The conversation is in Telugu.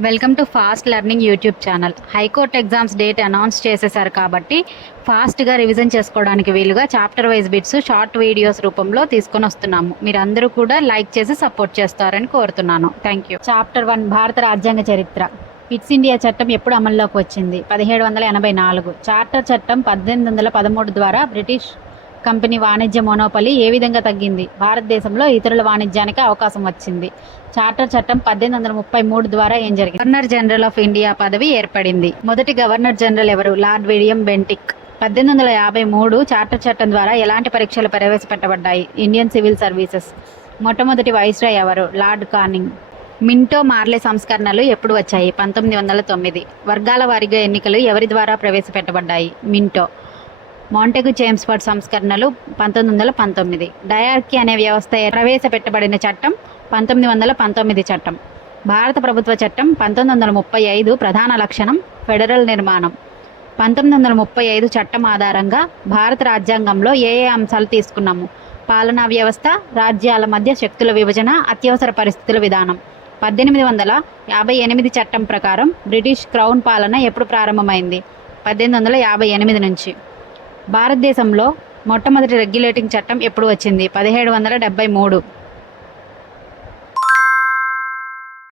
Welcome to fast learning YouTube channel. High court exams date announce చేసేసారు కాబట్టి ఫాస్ట్గా రివిజన్ చేసుకోవడానికి వీలుగా chapter wise bits short videos రూపంలో తీసుకొని వస్తున్నాము. మీరందరూ కూడా లైక్ చేసి సపోర్ట్ చేస్తారని కోరుతున్నాను. Thank you. చాప్టర్ 1 భారత రాజ్యాంగ చరిత్ర. పిట్స్ ఇండియా చట్టం ఎప్పుడు అమల్లోకి వచ్చింది? 1784. చార్టర్ చట్టం 1813 ద్వారా బ్రిటిష్ కంపెనీ వాణిజ్య మోనోపలి ఏ విధంగా తగ్గింది? భారతదేశంలో ఇతరుల వాణిజ్యానికి అవకాశం వచ్చింది. చార్టర్ చట్టం 1833 ద్వారా ఏం జరిగింది? గవర్నర్ జనరల్ ఆఫ్ ఇండియా పదవి ఏర్పడింది. మొదటి గవర్నర్ జనరల్ ఎవరు? Lord William Bentinck. 1853 చార్టర్ చట్టం ద్వారా ఎలాంటి పరీక్షలు ప్రవేశపెట్టబడ్డాయి? Indian civil services. మొట్టమొదటి వైస్రాయ్ ఎవరు? Lord Canning. మింటో మార్లే సంస్కరణలు ఎప్పుడు వచ్చాయి? 1909. వర్గాల వారీగా ఎన్నికలు ఎవరి ద్వారా ప్రవేశపెట్టబడ్డాయి? మింటో. మాంటెగు చేమ్స్ఫర్డ్ సంస్కరణలు 1919. డయార్కీ అనే వ్యవస్థ ప్రవేశపెట్టబడిన చట్టం 1919 చట్టం. భారత ప్రభుత్వ చట్టం 1935 ప్రధాన లక్షణం ఫెడరల్ నిర్మాణం. 1935 చట్టం ఆధారంగా భారత రాజ్యాంగంలో ఏ అంశాలు తీసుకున్నాము? పాలనా వ్యవస్థ, రాజ్యాల మధ్య శక్తుల విభజన, అత్యవసర పరిస్థితుల విధానం. 1858 చట్టం ప్రకారం బ్రిటిష్ క్రౌన్ పాలన ఎప్పుడు ప్రారంభమైంది? 1858 నుంచి. భారతదేశంలో మొట్టమొదటి రెగ్యులేటింగ్ చట్టం ఎప్పుడు వచ్చింది? 1773.